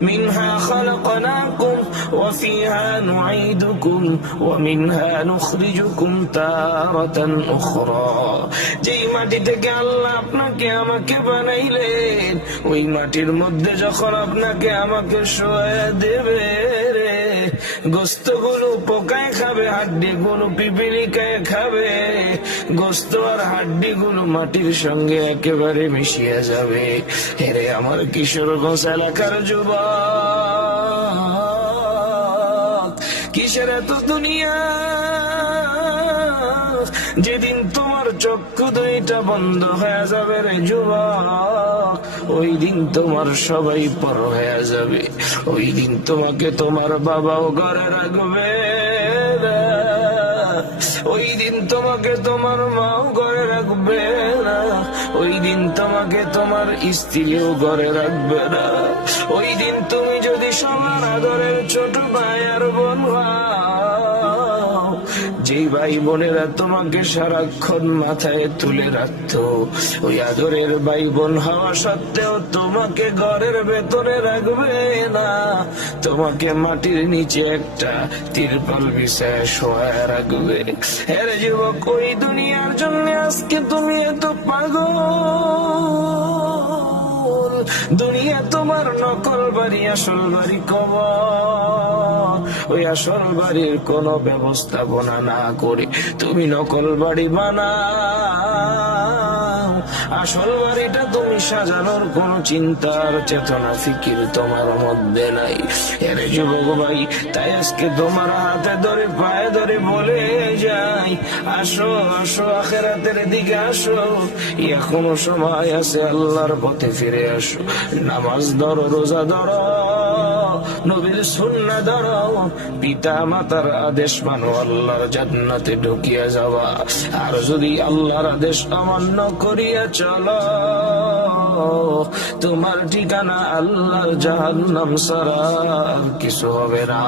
منها خلقناكم وفيها نعيدكم ومنها نخرجكم تارة أخرى যেই মাটি থেকে আল্লাহ আপনাকে আমাকে বানাইলেন ওই মাটির মধ্যে যখন আপনাকে আমাকে শোয়া দেবে গোস্তগুলো পোকায় খাবে, হাড্ডিগুলো পিপিলিকায় খাবে, গোস্ত আর হাড্ডিগুলো মাটির সঙ্গে একেবারে মিশিয়ে যাবে। হেরে আমার কিশোরগঞ্জ এলাকার যুবক, কিসের এত দুনিয়া? যেদিন তোমার চক্ষু দুইটা বন্ধ হয়ে যাবে রে যুবক, ওই দিন তোমার সবাই পর হয়ে যাবে। ওই দিন তোমাকে তোমার বাবাও ঘরে রাখবে না, ওই দিন তোমাকে তোমার মাও ঘরে রাখবে না, ওই দিন তোমাকে তোমার স্ত্রীও ঘরে রাখবে না। ওই দিন তুমি যদি সবার আদরের ছোট ভাই আর বোন হও, যেই ভাই বোনেরা তোমাকে সারাক্ষণ মাথায় তুলে রাখতো, ওই আদরের ভাই বোন হওয়া সত্ত্বেও তোমাকে ঘরের ভেতরে রাখবে না, তোমাকে মাটির নিচে একটা তিরপাল বিছায় শোয়ায় রাখবে। এর যুবক, ওই দুনিয়ার জন্য আজকে তুমি এত পাগল। দুনিয়া তোমার নকল বাড়ি, আসল বাড়ি কবর। ওই আসল বাড়ির কোন ব্যবস্থাপনা না করে তুমি নকল বাড়ি বানাও। আসল বাড়িটা তুমি সাজানোর কোন চিন্তার চেতনা ফিকির তোমার মধ্যে নাই। এর যুবক ভাই, তাই আজকে তোমার হাতে ধরে পায়ে ধরে বলে যাই, আসো আসো আখিরাতের দিকে আসো, এখনো সময় আছে, আল্লাহর পথে ফিরে আসো। নামাজ ধরো, রোজা ধরো, নবীর সুন্নাহ ধরো, পিতা মাতার আদেশ মানো, আল্লাহর জান্নাতে ঢুকিয়া যাওয়া। আর যদি আল্লাহর আদেশ অমান্য করিয়া চলো, তোমার ঠিকানা আল্লাহর জাহান্নাম ছাড়া আর কিছু হবে না।